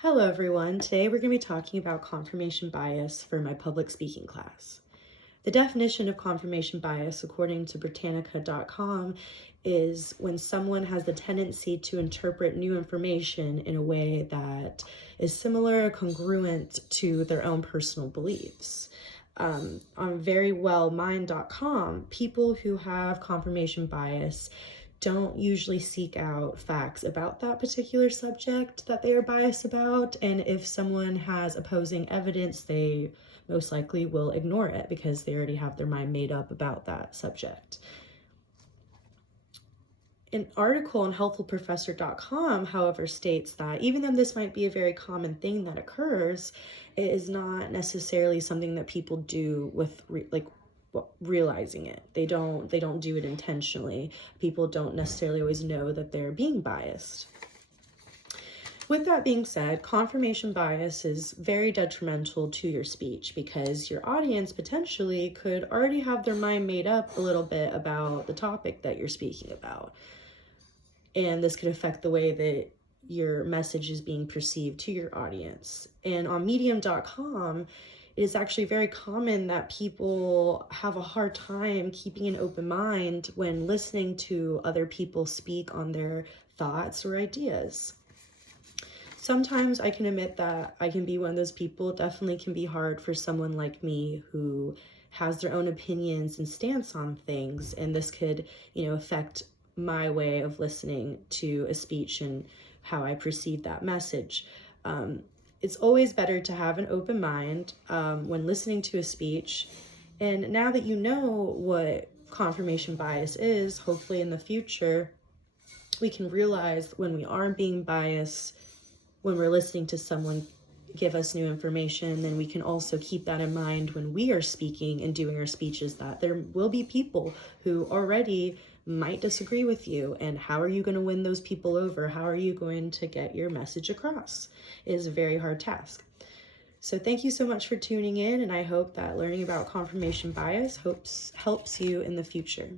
Hello everyone, today we're going to be talking about confirmation bias for my public speaking class. The definition of confirmation bias, according to Britannica.com, is when someone has the tendency to interpret new information in a way that is similar or congruent to their own personal beliefs. On verywellmind.com, people who have confirmation bias don't usually seek out facts about that particular subject that they are biased about. And if someone has opposing evidence, they most likely will ignore it because they already have their mind made up about that subject. An article on helpfulprofessor.com, however, states that even though this might be a very common thing that occurs, it is not necessarily something that people do with realizing it. They don't do it intentionally. People don't necessarily always know that they're being biased. With that being said, confirmation bias is very detrimental to your speech because your audience potentially could already have their mind made up a little bit about the topic that you're speaking about. And this could affect the way that your message is being perceived to your audience. And on medium.com, it is actually very common that people have a hard time keeping an open mind when listening to other people speak on their thoughts or ideas. Sometimes I can admit that I can be one of those people. It definitely can be hard for someone like me who has their own opinions and stance on things, and this could, affect my way of listening to a speech and how I perceive that message. It's always better to have an open mind when listening to a speech. And now that you know what confirmation bias is, hopefully in the future, we can realize when we are being biased, when we're listening to someone give us new information, then we can also keep that in mind when we are speaking and doing our speeches, that there will be people who already might disagree with you. And how are you going to win those people over? How are you going to get your message across? It is a very hard task. So thank you so much for tuning in, and I hope that learning about confirmation bias helps you in the future.